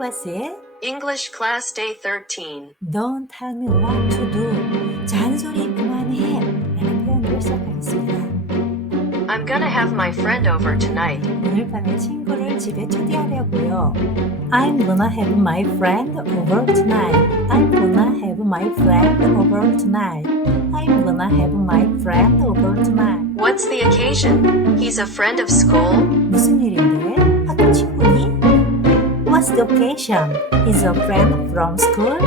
was it? English class day 13. Don't tell me what to do. 잔소리 그만해. 라는 표현으로 시작하겠습니다. I'm gonna have my friend over tonight. 오늘 밤에 친구를 집에 초대하려고요. I'm gonna have my friend over tonight. I'm gonna have my friend over tonight. I'm gonna have my friend over tonight. What's the occasion? He's a friend of school? 무슨 일인데? 학교 친구니? What's the occasion? Is a friend from school?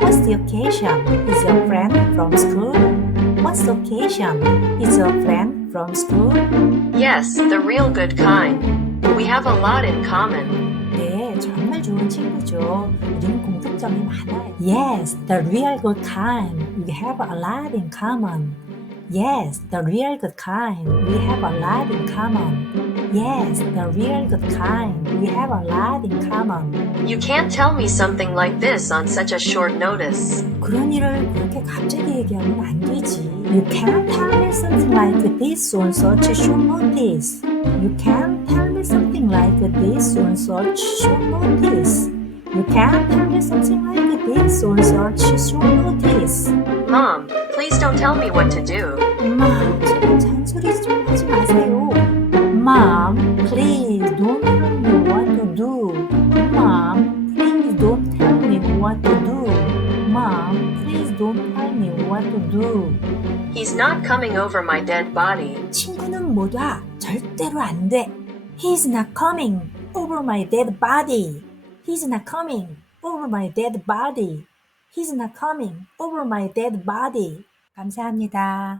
What's the occasion? Is a friend from school? What's the occasion? Is a friend from school? Yes, the real good kind. We have a lot in common. 네, 정말 좋은 친구죠. 우리는 공통점이 많아요. Yes, the real good kind. We have a lot in common. Yes, the real good kind. We have a lot in common. Yes, the real good kind. We have a lot in common. You can't tell me something like this on such a short notice. 그런 일을 그렇게 갑자기 얘기하면 안 되지. You can't tell me something like this on such a short notice. You can't tell me something like this on such short notice. You can't tell me something like this on such short notice. Mom, please don't tell me what to do. 엄마, 제발 잔소리 좀 하지 마세요. Mom, please don't tell me what to do. Mom, please don't tell me what to do. Mom, please don't tell me what to do. He's not coming over my dead body. 친구는 못 와. 절대로 안 돼. He's not coming over my dead body. He's not coming over my dead body. He's not coming over my dead body. 감사합니다.